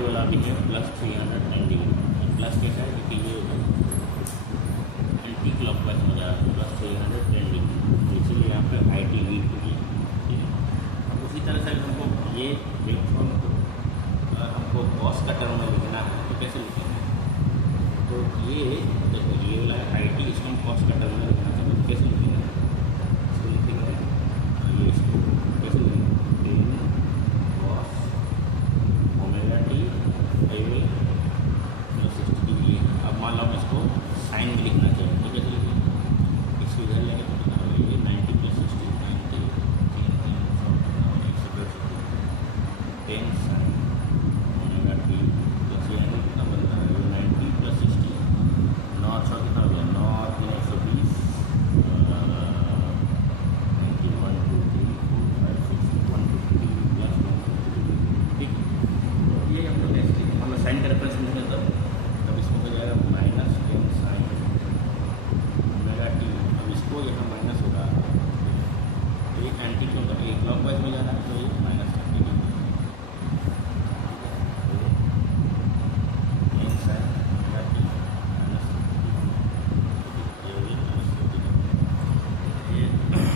ये वाला भी है +300 डिग्री। प्लस कैसा है क्योंकि ये एंटी क्लॉक वाइज हो जाएगा +310 डिग्री, इसीलिए यहाँ पे IT लीड होगी। ठीक है, अब उसी तरह से हमको ये वेवफॉर्म को हमको कॉस का टर्म में लिखना है तो कैसे लिखेंगे? तो ये देखो ये वाला IT, इसको हम कॉस का टर्म में लिखना चाहते हैं, कैसे लिखेंगे? इसको लिखेंगे ये, इसको कैसे लिखेंगे? Cos omega T +60 degree. अब मान लो हम इसको साइन भी लिखना चाहिए तो कैसे लिखेंगे? इसको इधर लेंगे तो कितना होगा? ये 90 + 60 90 10 साइन ओमेगा टी प्लस ये कितना बन रहा है? 90 + 60 9 6 कितना हो गया? 9 3 120 91 2 3 4 5 6 150 + 150। ठीक, तो ये हम लोग ऐसे मतलब साइन का रेफरेंस लिखें तब इसको हो जाएगा -10 साइन ओमेगा टी। अब इसको यहाँ माइनस होगा, तो ये एंटी क्यों होगा? ये क्लॉक वाइज में जाना है तो ये -10 डिग्री।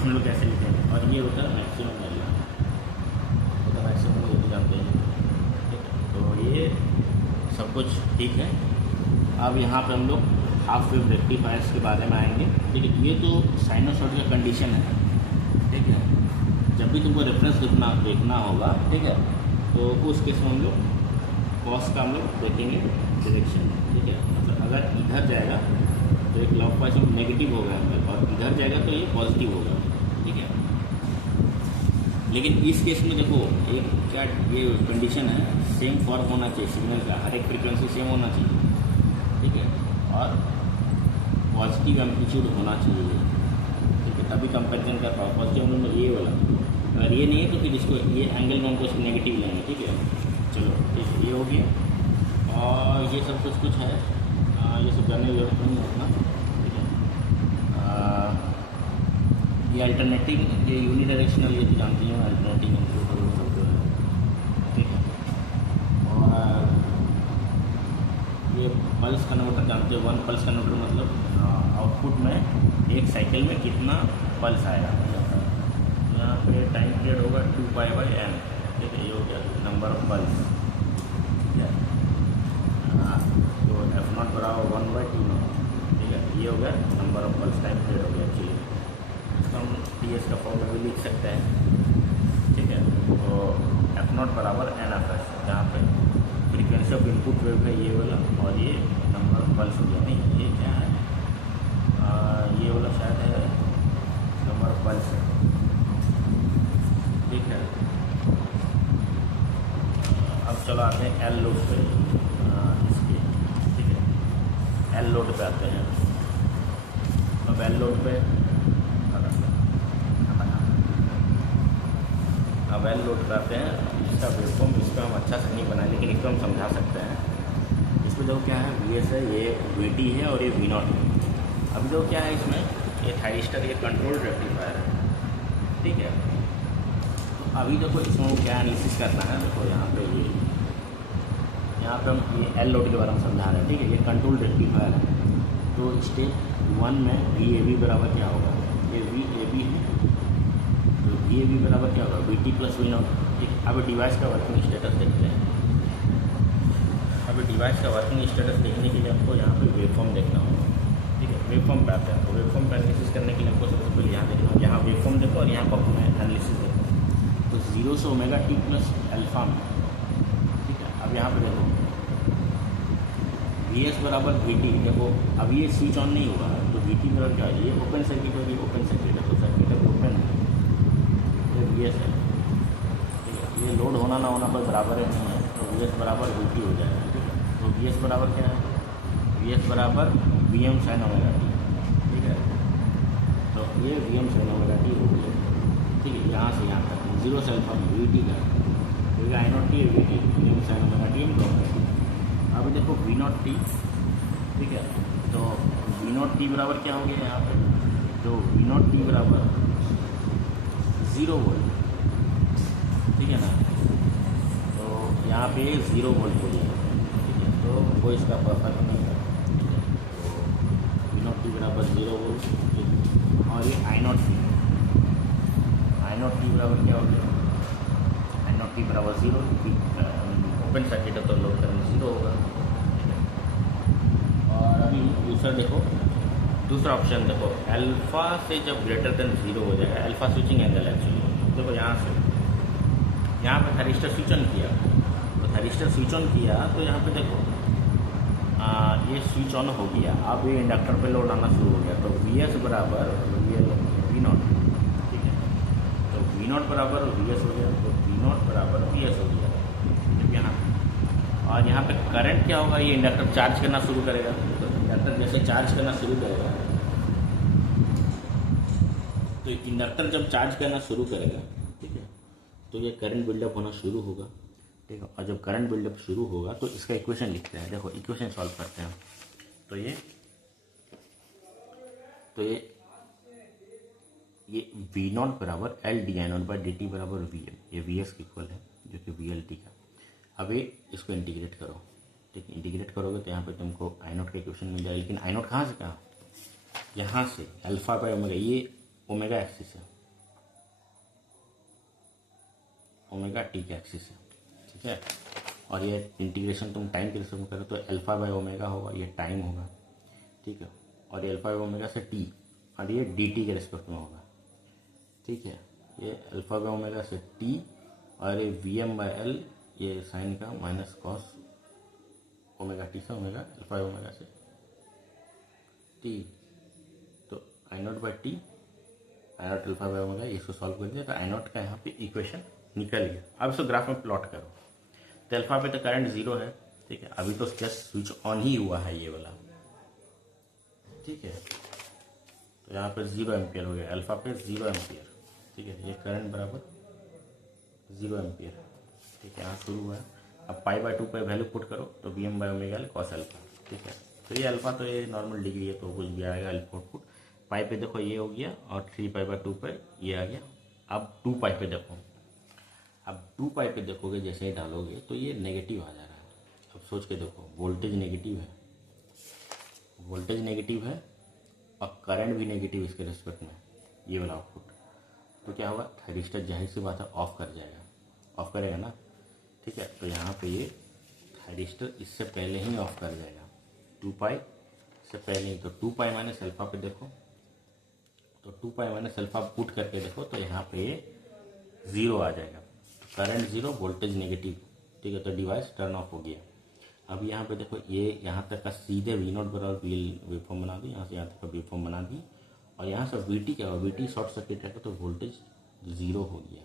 हम लोग कैसे लिखेंगे? और ये होता है मैक्सिमम वैल्यू, होता है मैक्सिमम, ये भी जानते हैं। ठीक है, तो ये सब कुछ ठीक है। अब यहाँ पे हम लोग हाफ वेव रेक्टिफायर्स के बारे में आएंगे। ठीक है, ये तो साइनोसॉइड का कंडीशन है। ठीक है, जब भी तुमको रेफरेंस देखना होगा, ठीक है, तो उस केस में हम लोग कॉस का हम लोग देखेंगे डायरेक्शन। ठीक है, मतलब अगर इधर जाएगा तो एक क्लॉकवाइज में नेगेटिव होगा और इधर जाएगा तो ये पॉजिटिव होगा। ठीक है, लेकिन इस केस में देखो एक क्या ये कंडीशन है, सेम फॉर्म होना चाहिए सिग्नल का, हर एक फ्रीक्वेंसी सेम होना चाहिए। ठीक है, और पॉजिटिव एम्पलीट्यूड होना चाहिए। ठीक है, तभी कंपैरिजन कर पाओ। पॉजिटिव में ये वाला, अगर ये नहीं है तो फिर इसको ये एंगल में हमको इसको नेगेटिव लेंगे। ठीक है, चलो ठीक है, ये हो गया। और ये सब कुछ है, ये सब करने की जरूरत नहीं है उतना। ठीक है, ये अल्टरनेटिंग, ये यूनिडायरेक्शनल, ये तो जानती हूँ अल्टरनेटिंग सब जो है। ठीक है, और ये पल्स कन्वर्टर जानते हो, 1 पल्स कन्वर्टर मतलब आउटपुट में एक साइकिल में कितना पल्स आएगा। यहाँ पे टाइम पीरियड होगा 2π/n। ठीक है, ये हो गया नंबर ऑफ पल्स। ठीक है, तो F0 बराबर 1/T0। ठीक है, ये हो गया number of pulse, time period हो गया। चलिए इसको हम TS का फॉर्म भी लिख सकते हैं। ठीक है, तो F0 बराबर NFS, जहाँ पे फ्रीक्वेंसी ऑफ इनपुट वेव है ये वाला, और ये नंबर ऑफ पल्स हो गया। नहीं, ये क्या है? ये वाला शायद है नंबर ऑफ पल्स है। ठीक है, अब चलो आते हैं L लोड पे, इसके। ठीक है, L लोड पे आते हैं। अब L लोड पे अब L लोड पे आते हैं। इसका वेवफॉर्म इसका हम अच्छा से नहीं बनाए, लेकिन इसको हम समझा सकते हैं। इसमें जो क्या है, VS है, ये VT है और ये V0 है। अब जो क्या है इसमें, ये थायरिस्टर, ये कंट्रोल रेक्टिफायर है। ठीक है, तो अभी देखो इसमें क्या एनालिसिस करना है। देखो यहाँ पे यहाँ पे हम ये L लोड के बारे में समझा रहे हैं। ठीक है, ये कंट्रोल रेक्टिफायर है। तो स्टेप 1 में VAB बराबर क्या होगा? ये VAB है, तो VAB बराबर क्या होगा? VT + V0। ठीक, अब डिवाइस का वर्किंग स्टेटस देखते हैं। अब डिवाइस का वर्किंग स्टेटस देखने के लिए आपको यहाँ पे वेवफॉर्म देखना होगा। ठीक है, वेवफॉर्म पे आते हैं। तो वेवफॉर्म पर एनालिसिस करने के लिए आपको सबसे पहले यहाँ देखना, यहाँ वेवफॉर्म देखो और यहाँ पर एनालिसिस देखो। तो 0 से ओमेगा टी प्लस अल्फा में। ठीक है, अब यहाँ पे देखो VS बराबर VT। देखो अब ये स्विच ऑन नहीं हुआ है, तो VT बराबर क्या है? ये ओपन सर्किट होगी, ओपन सर्किट है, तो सर्किट अभी ओपन है, ये VS है। ठीक है, ये लोड होना ना होना पर बराबर है नहीं है, तो VS बराबर VT हो जाएगा। ठीक है, तो VS बराबर क्या है? VS बराबर VM sin ओमेगा टी। ठीक है, तो ये VM sin ओमेगा टी हो गया। ठीक है, यहाँ से यहाँ तक 0 से अल्फा VT का, क्योंकि I0T है VT, VM sin omega T हम लोग। अब देखो V0T। ठीक है, तो V0T बराबर क्या हो गया यहाँ पे? तो V0T बराबर 0 वोल्ट। ठीक है ना, तो यहाँ यहाँ पे 0 वोल्ट हो गया, ठीक है, तो वो इसका परफेक्ट नहीं है, ठीक है। तो V नॉट टी बराबर 0 वोल्ट, ठीक है। और ये I नॉट टी बराबर क्या हो गया, I नॉट टी बराबर 0, ओपन सर्किट है तो लोड करंट 0 होगा, ठीक है। और अभी दूसरा देखो, दूसरा ऑप्शन देखो, अल्फ़ा से जब ग्रेटर देन 0 हो जाएगा, अल्फ़ा स्विचिंग एंगल एक्चुअली, देखो यहाँ पे थैरिस्टर स्विच ऑन किया, तो थैरिस्टर स्विच ऑन किया तो यहाँ पे देखो ये स्विच ऑन हो गया, अब ये इंडक्टर पे लोड आना शुरू हो गया, तो Vs बराबर वी नॉट, ठीक है। तो V नॉट बराबर Vs हो गया, तो V नॉट बराबर Vs हो गया, ठीक है यहाँ। और यहाँ पे करंट क्या होगा, ये इंडक्टर चार्ज करना शुरू करेगा, तो इंडक्टर जैसे चार्ज करना शुरू करेगा, तो इंडक्टर जब चार्ज करना शुरू करेगा, ठीक है, तो ये करंट बिल्डअप होना शुरू होगा, ठीक है। और जब करंट बिल्डअप शुरू होगा तो इसका इक्वेशन लिखते हैं, देखो इक्वेशन सॉल्व करते हैं। तो ये V नॉट बराबर L D I naught by D T बराबर Vm, ये Vs के इक्वल है जो कि VLT का। अब ये इसको इंटीग्रेट करो, ठीक है। इंटीग्रेट करोगे तो यहाँ पे तुमको I नॉट का इक्वेशन मिल जाएगा, लेकिन I नॉट कहाँ से कहाँ, यहाँ से अल्फा बाय ओमेगा, ये ओमेगा एक्सिस है, ओमेगा टी के एक्सिस है, ठीक है। और ये इंटीग्रेशन तुम टाइम के रिस्पेक्ट में करो तो अल्फा बाय ओमेगा होगा, ये टाइम होगा, ठीक है। और ये अल्फा बाय ओमेगा से टी, और ये डी टी के रिस्पेक्ट में होगा, ठीक है। ये अल्फा बाय ओमेगा से टी, और ये वी एम बाय एल, ये साइन का माइनस कॉस ओमेगा टी से ओमेगा, अल्फा बाय ओमेगा से टी, तो I naught by t, I naught alpha by omega, इसको सॉल्व कर दिया तो आई नॉट का यहाँ पे इक्वेशन निकल गया। अब इसको ग्राफ में प्लॉट करो, तो अल्फा पे तो करंट 0 है, ठीक है। अभी तो जस्ट स्विच ऑन ही हुआ है ये वाला, ठीक है। तो यहाँ पे 0 एम्पियर हो गया, अल्फा पे 0 एम्पियर, ठीक है। ये करंट बराबर 0 एम्पियर, ठीक है, यहाँ शुरू हुआ है। अब पाई बाय 2 पे वैल्यू पुट करो तो Vm by omega cos alpha, ठीक है। तो ये अल्फा तो ये नॉर्मल डिग्री है, तो कुछ भी आएगा अल्फा आउटपुट। पाई पे देखो ये हो गया, और 3 पाई बाय 2 पे ये आ गया। अब 2 पाई पे देखो, अब 2 पाई पे देखोगे जैसे ही डालोगे तो ये नेगेटिव आ जा रहा है। अब सोच के देखो, वोल्टेज नेगेटिव है, वोल्टेज नेगेटिव है और करंट भी नेगेटिव इसके रिस्पेक्ट में, ये वाला आउटपुट। तो क्या होगा, थैरिस्टर जाहिर सी बात है ऑफ कर जाएगा, ऑफ करेगा ना, ठीक है। तो यहाँ पे ये थैरिस्टर इससे पहले ही ऑफ कर जाएगा, 2 पाई से पहले ही। तो 2 पाई माइनस अल्फा पे देखो, तो 2 पाई माइनस अल्फा पुट करके देखो तो यहाँ पे 0 आ जाएगा, करंट 0, वोल्टेज नेगेटिव, ठीक है। तो डिवाइस टर्न ऑफ हो गया। अब यहाँ पे देखो, ये यहाँ तक का सीधे V नॉट बराबर वेवफॉर्म बना दी, यहाँ से यहाँ तक का वेवफॉर्म बना दी, और यहाँ से VT क्या होगा, VT शॉर्ट सर्किट रहेगा तो वोल्टेज 0 हो गया।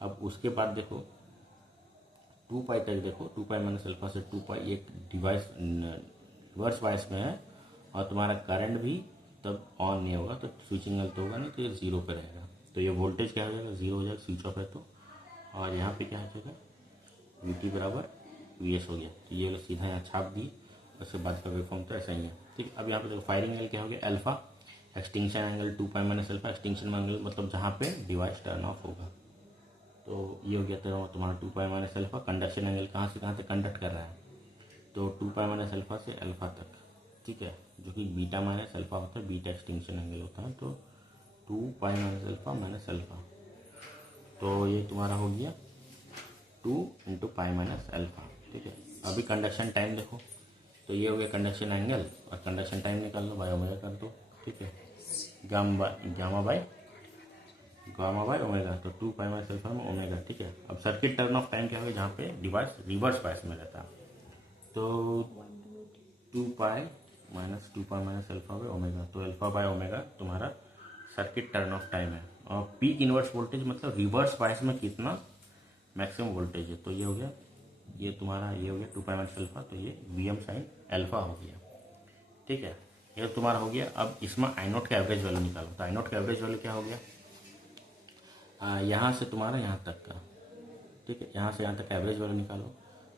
अब उसके बाद देखो 2 पाई तक देखो, 2 पाई माइनस अल्फा से 2 पाई, एक डिवाइस रिवर्स वाइस में है, और तुम्हारा करंट भी तब ऑन नहीं होगा, तो स्विचिंग तो होगा नहीं, तो ये 0 पे रहेगा। तो ये वोल्टेज क्या हो जाएगा, 0 हो जाएगा, स्विच ऑफ है तो। और यहाँ पे क्या हो जाएगा, VT बराबर VS हो गया। तो ये वाला सीधा यहाँ छाप दी, उसके बाद का वेवफॉर्म तो ऐसा ही है, ठीक। अब यहाँ पे देखो फायरिंग एंगल क्या हो गया, alpha, extinction angle 2 pi minus alpha, extinction angle मतलब जहाँ पे डिवाइस टर्न ऑफ होगा। तो ये हो गया तो तुम्हारा 2 pi minus alpha. Conduction angle कहाँ से कहाँ तक कंडक्ट कर रहा है, तो 2 पाई माइनस अल्फा से अल्फा तक, ठीक है, जो कि बीटा माइनस अल्फा होता है, बीटा एक्सटिंक्शन एंगल होता है। तो 2 pi minus alpha minus alpha, तो ये तुम्हारा हो गया 2 इंटू पाई माइनस अल्फा, ठीक है। अभी कंडक्शन टाइम देखो, तो ये हो गया कंडक्शन एंगल, और कंडक्शन टाइम निकाल लो, बाय ओमेगा कर दो, ठीक है। गामा बाय ओमेगा, तो 2 पाई माइनस अल्फा में ओमेगा, ठीक है। अब सर्किट टर्न ऑफ टाइम क्या होगा, जहाँ पे डिवाइस रिवर्स बायस में रहता है, तो 2 pi minus alpha by omega, तो अल्फा बाय ओमेगा तुम्हारा सर्किट टर्न ऑफ टाइम है। और पीक इनवर्स वोल्टेज मतलब रिवर्स बायस में कितना मैक्सिमम वोल्टेज है, तो ये हो गया, ये तुम्हारा ये हो गया 2 पाई माइनस अल्फा, तो ये Vm साइन अल्फा हो गया, ठीक है। ये तुम्हारा हो गया। अब इसमें आई नॉट का एवरेज वैल्यू निकालो, तो आई नॉट का एवरेज वैल्यू क्या हो गया, यहाँ से तुम्हारा यहाँ तक का, ठीक है, यहाँ से यहाँ तक का एवरेज वैल्यू निकालो,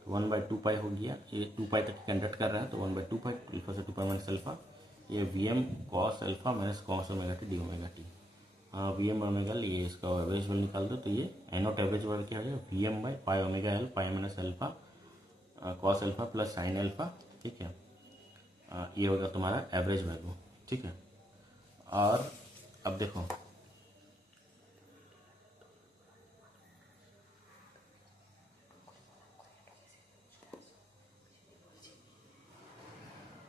1/2 पाई हो गया। ये 2 पाई तक कंडक्ट कर रहा है, तो 1/2 पाई अल्फा से 2 पाई माइनस अल्फा, ये Vm cos alpha minus cos omega T D omega T, V M omega L, ये इसका एवरेज वैल्यू निकाल दो तो ये एन नॉट एवरेज वैल्यू क्या आ जाएगा, V M by pi omega L, pi minus alpha cos alpha plus sine alpha, ठीक है। ये होगा तुम्हारा एवरेज वैल्यू, ठीक है। और अब देखो